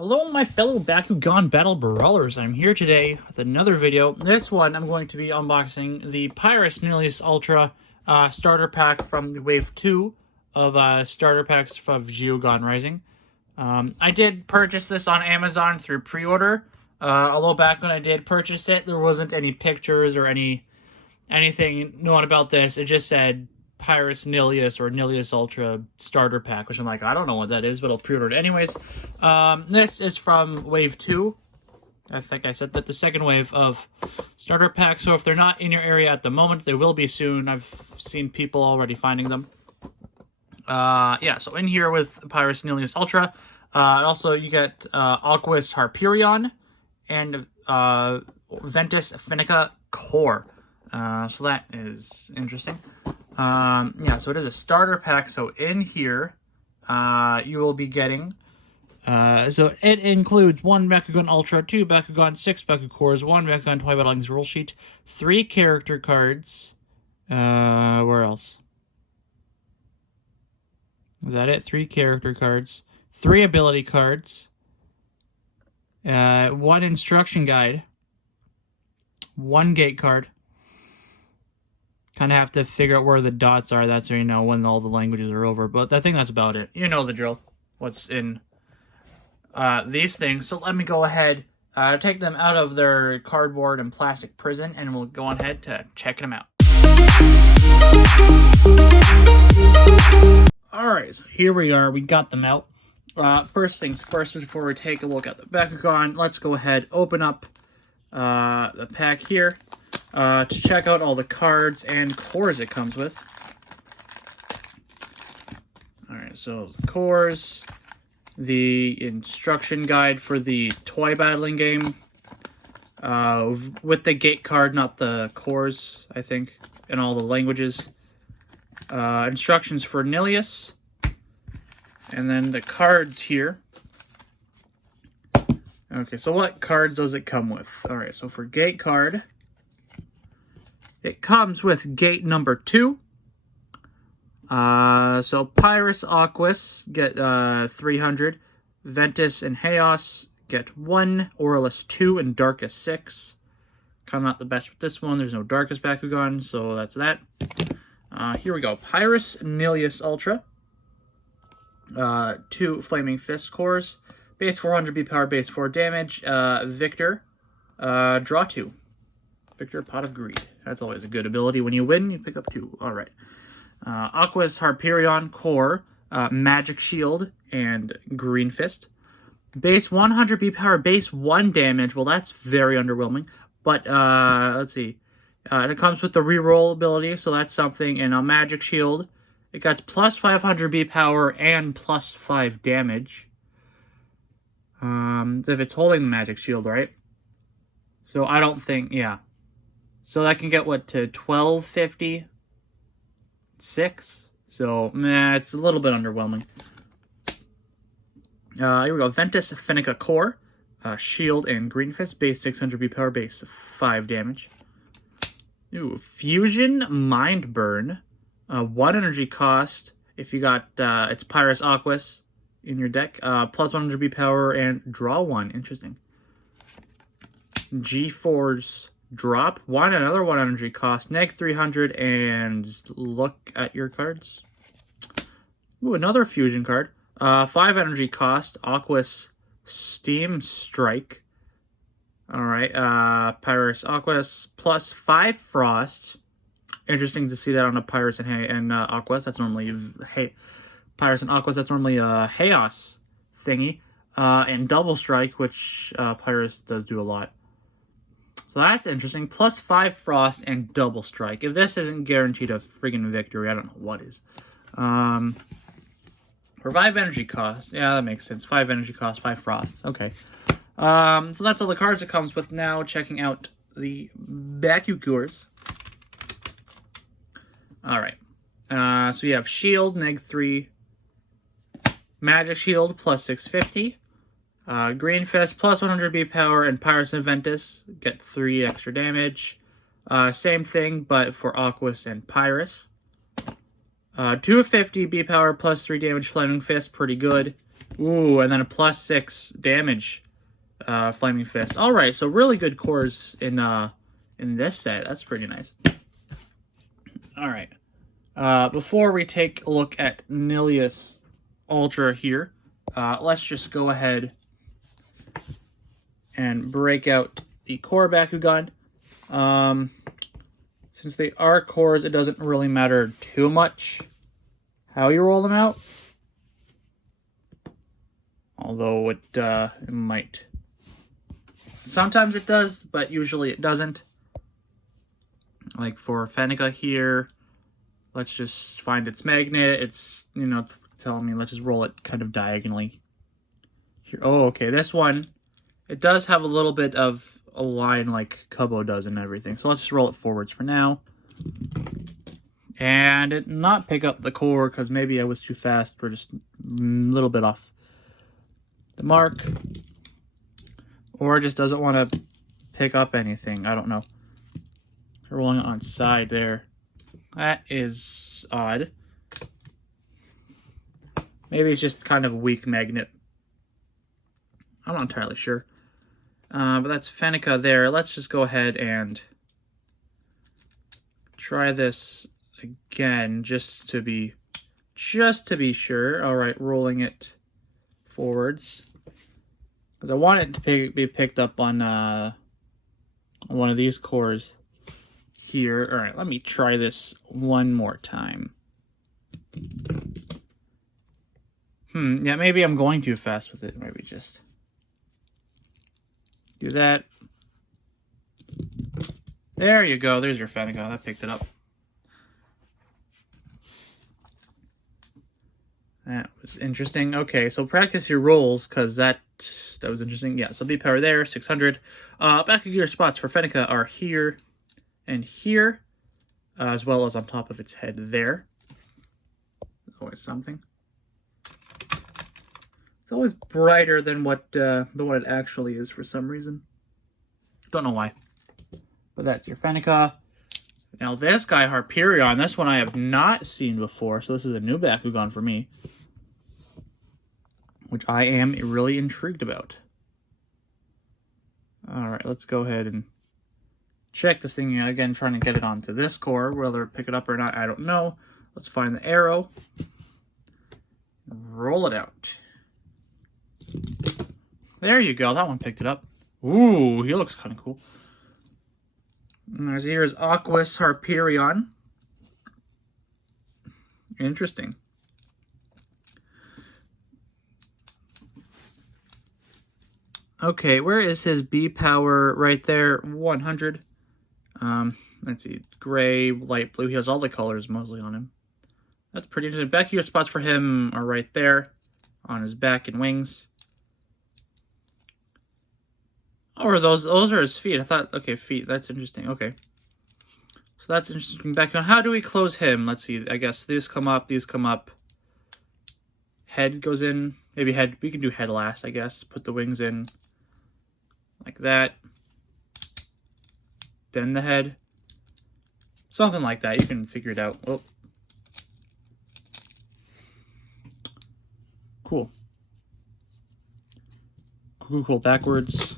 Hello, my fellow Bakugan Battle Brawlers. I'm here today with another video. This one, I'm going to be unboxing the Pyrus Nillious Ultra starter pack from the Wave 2 of starter packs of Geogan Rising. I did purchase this on Amazon through pre-order. Although back when I did purchase it, there wasn't any pictures or anything known about this. It just said Pyrus Nillious or Nillious Ultra starter pack, which I'm like, I don't know what that is, but I'll pre-order it anyways. This is from Wave 2. I think I said that the second wave of starter packs, so if they're not in your area at the moment, they will be soon. I've seen people already finding them. Yeah, so in here with Pyrus Nillious Ultra, also you get Aqua's Harperion and Ventus Finica Core. So that is interesting. Yeah, so it is a starter pack. So in here, you will be getting, so it includes 1 Bakugan Ultra, 2 Bakugan, 6 BakuCores, 1 Bakugan Toy Battling's rule sheet, 3 character cards, where else? Is that it? 3 character cards, 3 ability cards, 1 instruction guide, 1 gate card. Kind of have to figure out where the dots are. That's how you know when all the languages are over. But I think that's about it. You know the drill. What's in these things. So let me go ahead, take them out of their cardboard and plastic prison, and we'll go ahead to checking them out. Alright, so here we are. We got them out. First things first, before we take a look at the Bakugan, let's go ahead, open up the pack here. To check out all the cards and cores it comes with. Alright, so the cores, the instruction guide for the toy battling game, with the gate card, not the cores, I think, in all the languages. Instructions for Nillious, and then the cards here. Okay, so what cards does it come with? Alright, so for gate card, it comes with gate number 2. So Pyrus Aquas get 300. Ventus and Chaos get 1. Aurelus 2 and Darkest 6. Kind of not the best with this one. There's no Darkest Bakugan, so that's that. Here we go. Pyrus Nillious Ultra. 2 Flaming Fist cores. Base 400 B power, base 4 damage. Victor. Draw 2. Victor, Pot of Greed. That's always a good ability. When you win, you pick up 2. Alright. Aqua's Harperion Core, Magic Shield, and Green Fist. Base 100 B power, base 1 damage. Well, that's very underwhelming. But, let's see. It comes with the reroll ability, so that's something. And a Magic Shield. It got plus 500 B power and plus 5 damage. If it's holding the Magic Shield, right? So I don't think, yeah. So that can get, what, to 1250? 6? So, it's a little bit underwhelming. Here we go. Ventus Finica Core. Shield and Green Fist. Base 600 B power. Base 5 damage. Ooh, Fusion Mind Burn. 1 energy cost. If you got, it's Pyrus Aquas in your deck. Plus 100 B power and draw 1. Interesting. G-Force Drop 1, another 1 energy cost, neg 300, and look at your cards. Ooh, another fusion card. 5 energy cost, Aquas Steam Strike. Alright, Pyrus Aquas, plus 5 Frost. Interesting to see that on a Pyrus and Aquas. That's normally, Pyrus and Aquas, that's normally a Chaos thingy. And Double Strike, which Pyrus does do a lot. So that's interesting. Plus 5 Frost and Double Strike. If this isn't guaranteed a friggin' victory, I don't know what is. For 5 energy cost. Yeah, that makes sense. 5 energy cost, 5 Frost. Okay. So that's all the cards it comes with. Now checking out the BakuCores. Alright. So you have Shield, neg 3. Magic Shield, plus 650. Green Fist, plus 100 B power, and Pyrus and Ventus get 3 extra damage. Same thing, but for Aquas and Pyrus. 250 B power, plus 3 damage, Flaming Fist, pretty good. Ooh, and then a +6 damage Flaming Fist. All right, so really good cores in this set. That's pretty nice. All right. Before we take a look at Nillious Ultra here, let's just go ahead and break out the core Bakugan. Since they are cores, it doesn't really matter too much how you roll them out. Although it might. Sometimes it does, but usually it doesn't. Like for Fanica here, let's just find its magnet. It's, you know, telling me let's just roll it kind of diagonally. Here. Oh, okay. This one, it does have a little bit of a line like Kubo does and everything. So let's just roll it forwards for now. And it not pick up the core because maybe I was too fast. We're just a little bit off the mark. Or it just doesn't want to pick up anything. I don't know. Rolling it on side there. That is odd. Maybe it's just kind of a weak magnet. I'm not entirely sure. But that's Fanica there. Let's just go ahead and try this again just to be sure. All right, rolling it forwards because I want it to be picked up on one of these cores here. All right, let me try this one more time. Yeah, maybe I'm going too fast with it. Maybe just do that. There you go. There's your Fanica. That picked it up. That was interesting. Okay, so practice your rolls, because that was interesting. Yeah, so B power there, 600. Back of gear spots for Fanica are here and here, as well as on top of its head there. Always something. It's always brighter than what it actually is for some reason. Don't know why. But that's your Fanica. Now this guy, Harperion, this one I have not seen before, so this is a new Bakugan for me, which I am really intrigued about. Alright, let's go ahead and check this thing again, trying to get it onto this core. Whether it pick it up or not, I don't know. Let's find the arrow. Roll it out. There you go, that one picked it up. Ooh, he looks kind of cool. And here's Aquos Harperion. Interesting. Okay, where is his B power? Right there, 100. Let's see, gray, light blue. He has all the colors mostly on him. That's pretty interesting. Back here spots for him are right there on his back and wings. Oh, are those are his feet. I thought, okay, feet. That's interesting. Okay. So that's interesting. Back on, how do we close him? Let's see. I guess these come up, these come up. Head goes in. Maybe head. We can do head last, I guess. Put the wings in like that. Then the head. Something like that. You can figure it out. Oh. Cool. Cool. Backwards.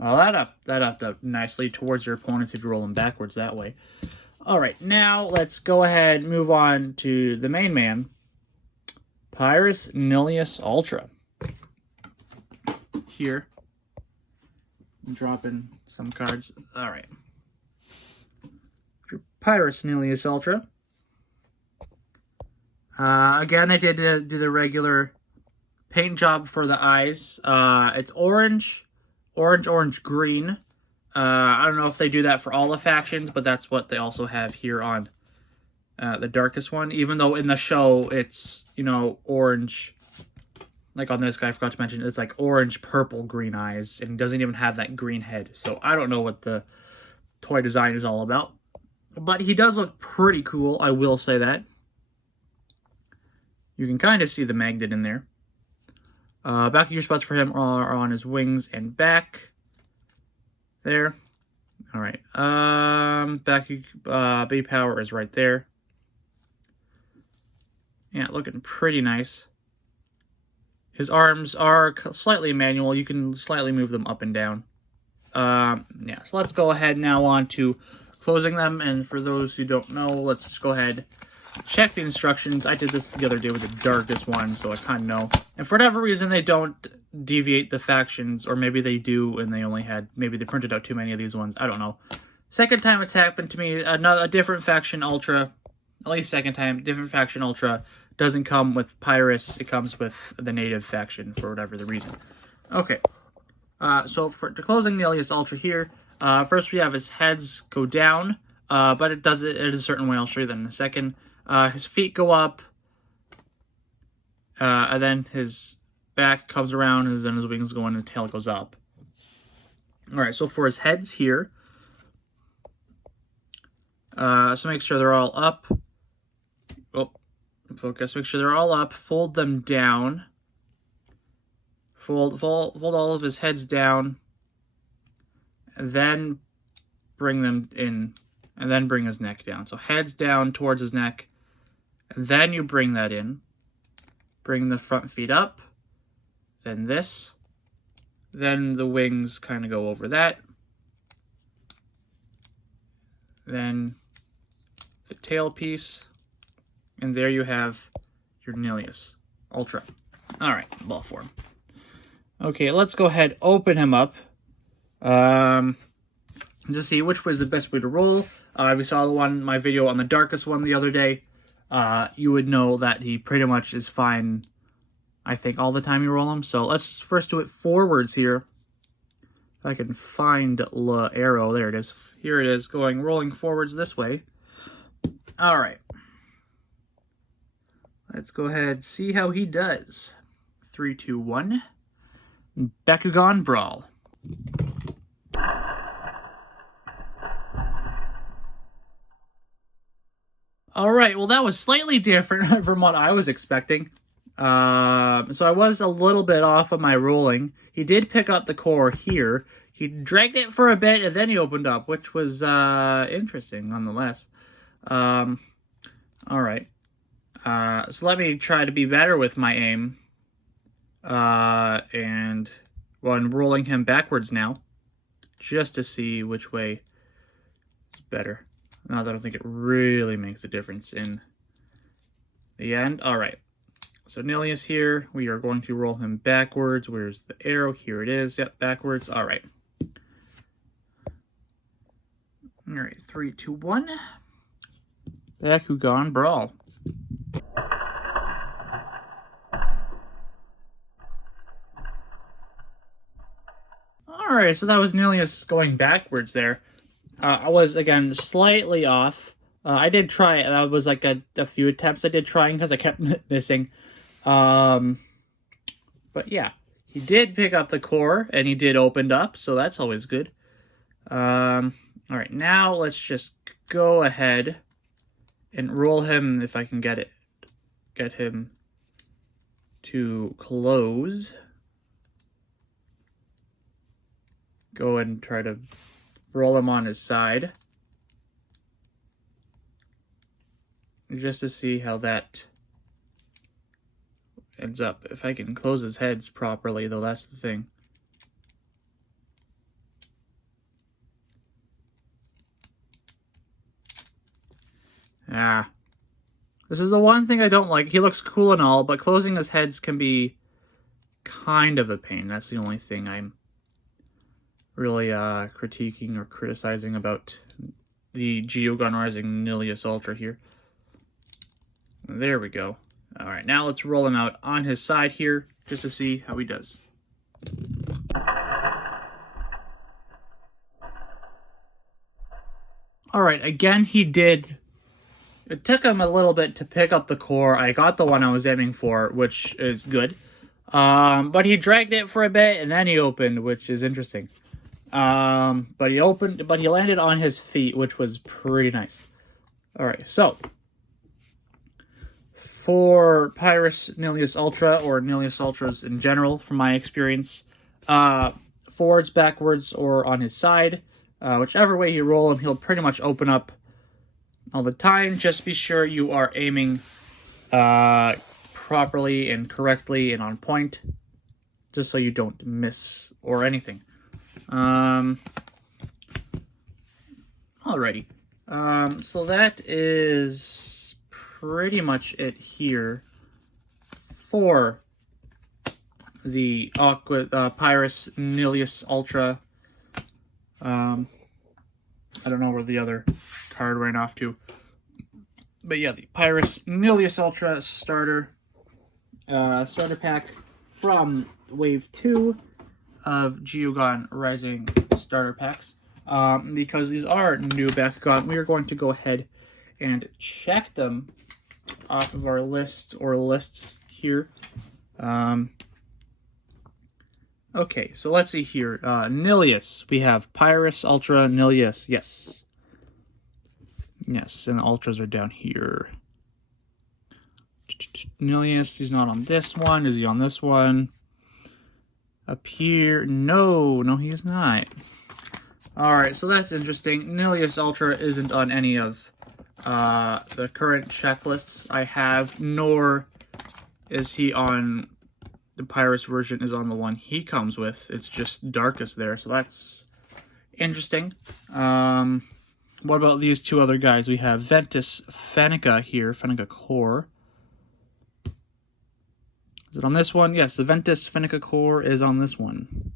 Oh, that up nicely towards your opponents if you roll them backwards that way. All right, now let's go ahead and move on to the main man, Pyrus Nillious Ultra. Here, I'm dropping some cards. All right, for Pyrus Nillious Ultra. Again, they did do the regular paint job for the eyes. It's orange. Orange, green. I don't know if they do that for all the factions, but that's what they also have here on the darkest one. Even though in the show it's, you know, orange. Like on this guy, I forgot to mention, it's like orange, purple, green eyes. And doesn't even have that green head. So I don't know what the toy design is all about. But he does look pretty cool, I will say that. You can kind of see the magnet in there. Back of your spots for him are on his wings and back. There. All right. B power is right there. Yeah, looking pretty nice. His arms are slightly manual. You can slightly move them up and down. Yeah, so let's go ahead now on to closing them. And for those who don't know, let's just go ahead, check the instructions. I did this the other day with the darkest one, so I kind of know. And for whatever reason, they don't deviate the factions, or maybe they do and they only had, maybe they printed out too many of these ones. I don't know. Second time it's happened to me, a different faction Ultra, at least second time, different faction Ultra doesn't come with Pyrus. It comes with the native faction for whatever the reason. Okay. So for closing Nillious Ultra here, first we have his heads go down, but it does it in a certain way. I'll show you that in a second. His feet go up, and then his back comes around, and then his wings go in, and the tail goes up. Alright, so for his heads here, so make sure they're all up. Oh, focus. Make sure they're all up. Fold them down. Fold all of his heads down, and then bring them in, and then bring his neck down. So heads down towards his neck, and then you bring that in. Bring the front feet up, then this, then the wings kind of go over that, then the tail piece, and there you have your Nillious Ultra. All right, ball form. Okay, let's go ahead, open him up, to see which was the best way to roll. We saw my video on the darkest one the other day. You would know that he pretty much is fine, I think, all the time you roll him. So let's first do it forwards here. If I can find the arrow, there it is. Here it is, rolling forwards this way. All right. Let's go ahead, see how he does. 3, 2, 1. Bakugan Brawl. Alright, well that was slightly different from what I was expecting. So I was a little bit off of my rolling. He did pick up the core here. He dragged it for a bit and then he opened up, which was interesting nonetheless. Alright. So let me try to be better with my aim. And I'm rolling him backwards now, just to see which way is better. Now that I don't think it really makes a difference in the end. Alright, so Nillious here, we are going to roll him backwards. Where's the arrow? Here it is. Yep, backwards. Alright. Alright, 3, 2, 1. Bakugan Brawl. Alright, so that was Nillious going backwards there. I was, again, slightly off. I did try it. That was like a few attempts I did trying because I kept missing. But yeah, he did pick up the core and he did open up, so that's always good. Alright, now let's just go ahead and roll him if I can get him to close. Go and try to roll him on his side, just to see how that ends up. If I can close his heads properly, though, that's the thing. This is the one thing I don't like. He looks cool and all, but closing his heads can be kind of a pain. That's the only thing I'm really critiquing or criticizing about the Geogan Rising Nillious Ultra here. There we go. Alright, now let's roll him out on his side here, just to see how he does. Alright, again he did. It took him a little bit to pick up the core. I got the one I was aiming for, which is good. But he dragged it for a bit, and then he opened, which is interesting. But he landed on his feet, which was pretty nice. Alright, so for Pyrus Nillious Ultra, or Nillious Ultras in general, from my experience, forwards, backwards, or on his side, whichever way you roll him, he'll pretty much open up all the time. Just be sure you are aiming properly and correctly and on point, just so you don't miss or anything. Alrighty. So that is pretty much it here for the Pyrus Nillious Ultra. I don't know where the other card ran off to. But yeah, the Pyrus Nillious Ultra starter pack from Wave 2 of Geogan Rising starter packs. Because these are new Bakugan, we are going to go ahead and check them off of our list or lists here. Okay, so let's see here. Nillious. We have Pyrus Ultra Nillious. Yes. Yes, and the Ultras are down here. Nillious, he's not on this one. Is he on this one? Up here. No, he is not. Alright, so that's interesting. Nillious Ultra isn't on any of the current checklists I have, nor is he on the Pyrus version is on the one he comes with. It's just darkest there, so that's interesting. What about these two other guys? We have Ventus Fenica here, BakuCore. Is it on this one? Yes, the Ventus Fenica Core is on this one.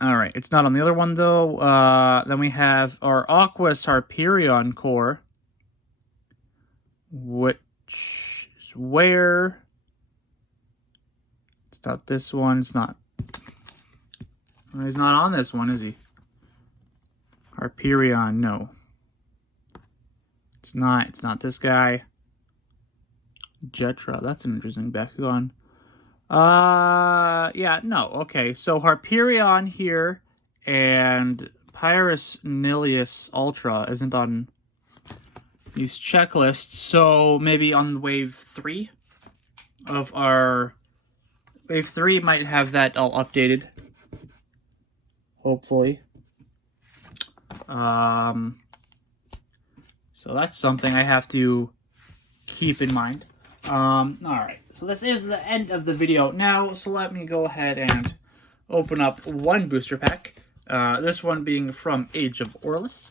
Alright, it's not on the other one though. Then we have our Aquas Harperion Core, which is where? It's not this one. It's not. He's not on this one, is he? Harperion, no. It's not. It's not this guy. Jetra, that's an interesting Bakugan. Yeah, no. Okay, so Harperion here and Pyrus Nillious Ultra isn't on these checklists, so maybe on Wave 3 of our... Wave 3 might have that all updated. Hopefully. So that's something I have to keep in mind. Alright, so this is the end of the video now, so let me go ahead and open up one booster pack. This one being from Age of Orlis.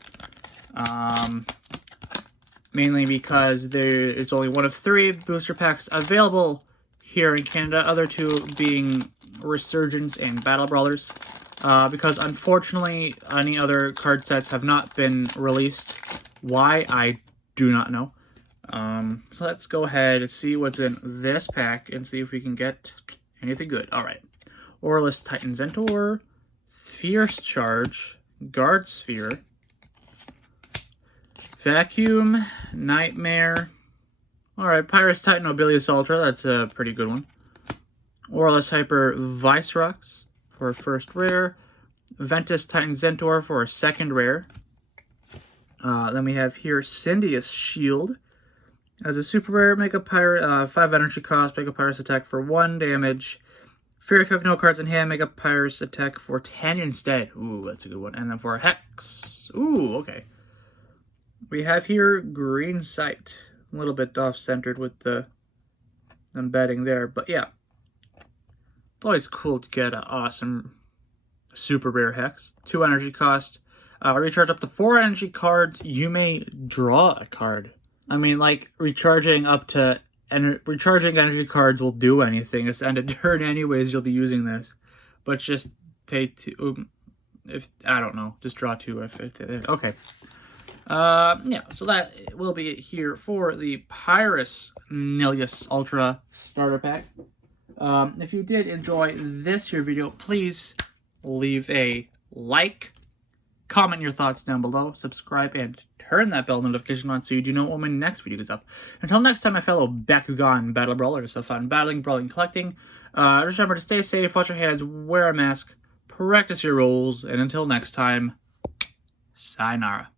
Mainly because it's only one of 3 booster packs available here in Canada, other 2 being Resurgence and Battle Brawlers. Because unfortunately, any other card sets have not been released. Why, I do not know. So let's go ahead and see what's in this pack and see if we can get anything good. Alright. Orlis Titan Zentor, Fierce Charge, Guard Sphere, Vacuum, Nightmare. Alright, Pyrus Titan Nobilious Ultra, that's a pretty good one. Orlis Hyper Vicerox for a first rare. Ventus Titan Zentor for a second rare. Then we have here Syndious Shield. As a super rare, make a Pyrus 5 energy cost, make a Pyrus attack for 1 damage. If you have no cards in hand, make a Pyrus attack for 10 instead. Ooh, that's a good one. And then for a Hex. Ooh, okay. We have here Green Sight. A little bit off-centered with the embedding there, but yeah. It's always cool to get an awesome super rare Hex. 2 energy cost. Recharge up to 4 energy cards. You may draw a card. I mean, like, recharging up to... recharging energy cards will do anything. It's end of turn anyways, you'll be using this. But just pay 2... if I don't know. Just draw 2 if okay. Yeah, so that will be it here for the Pyrus Nillious Ultra Starter Pack. If you did enjoy this here video, please leave a like, comment your thoughts down below, subscribe, and turn that bell notification on so you do know when my next video is up. Until next time, my fellow Bakugan Battle Brawlers, have fun battling, brawling, collecting. Just remember to stay safe, wash your hands, wear a mask, practice your roles, and until next time, sayonara.